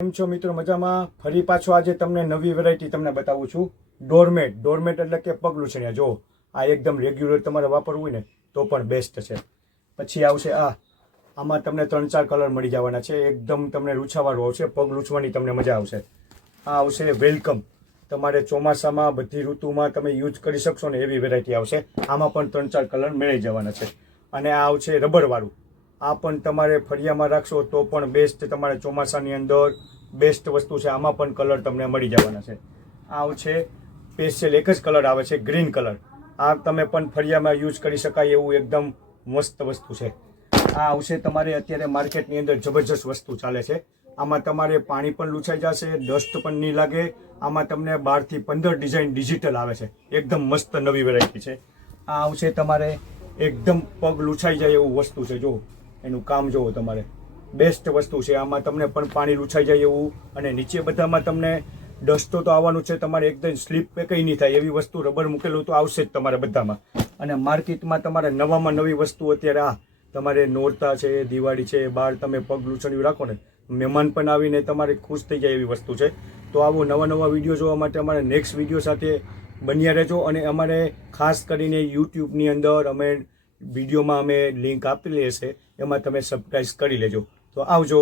કેમ છો મિત્રો? મજામાં? ફરી પાછો આજે તમને નવી વેરાયટી તમને બતાવું છું. ડોરમેટ એટલે કે પગલુછણિયા. જો આ એકદમ રેગ્યુલર તમારે વાપરવું હોય ને તો પણ બેસ્ટ છે. પછી આવશે આમાં તમને 3-4 કલર મળી જવાના છે. એકદમ તમને લૂછાવાળું આવશે, પગ લૂછવાની તમને મજા આવશે. આ આવશે વેલકમ. તમારે ચોમાસામાં બધી ઋતુમાં તમે યુઝ કરી શકશો ને એવી વેરાયટી આવશે. આમાં પણ 3-4 કલર મળી જવાના છે. અને આ આવશે રબરવાળું. આ પણ તમારે ફળિયામાં રાખશો તો પણ બેસ્ટ, તમારે ચોમાસાની અંદર બેસ્ટ વસ્તુ છે. આમાં પણ કલર તમને મળી જવાના છે. આ છે સ્પેશિયલ એક જ કલર આવે છે, ગ્રીન કલર. આ તમે પણ ફળિયામાં યુઝ કરી શકાય એવું એકદમ મસ્ત વસ્તુ છે. આ આવશે તમારે અત્યારે માર્કેટની અંદર જબરજસ્ત વસ્તુ ચાલે છે. આમાં તમારે પાણી પણ લૂછાઈ જશે, ડસ્ટ પણ નહીં લાગે. આમાં તમને 12 થી 15 ડિઝાઇન ડિજિટલ આવે છે. એકદમ મસ્ત નવી વેરાયટી છે. આ આવશે તમારે એકદમ પગ લૂછાઈ જાય એવું વસ્તુ છે. જો એનું કામ જોવો, તમારે બેસ્ટ વસ્તુ છે. આમાં તમને પણ પાણી લૂછાઈ જાય એવું, અને નીચે બધામાં તમને ડસ્ટ તો આવવાનું છે. તમારે એકદમ સ્લીપ કંઈ નહીં થાય એવી વસ્તુ રબર મૂકેલું તો આવશે જ તમારે બધામાં. અને માર્કેટમાં તમારે નવામાં નવી વસ્તુ અત્યારે તમારે નોરતા છે, દિવાળી છે, બહાર તમે પગ લૂછણિયું રાખો ને, મહેમાન પણ આવીને તમારે ખુશ થઈ જાય એવી વસ્તુ છે. તો આવો નવા વિડીયો જોવા માટે અમારે નેક્સ્ટ વિડીયો સાથે બન્યા રહેજો. અને અમારે ખાસ કરીને યુટ્યુબની અંદર અમે વિડીયોમાં લિંક આપેલી હશે, એમાં તમે સબસ્ક્રાઇબ કરી લેજો. તો આવજો.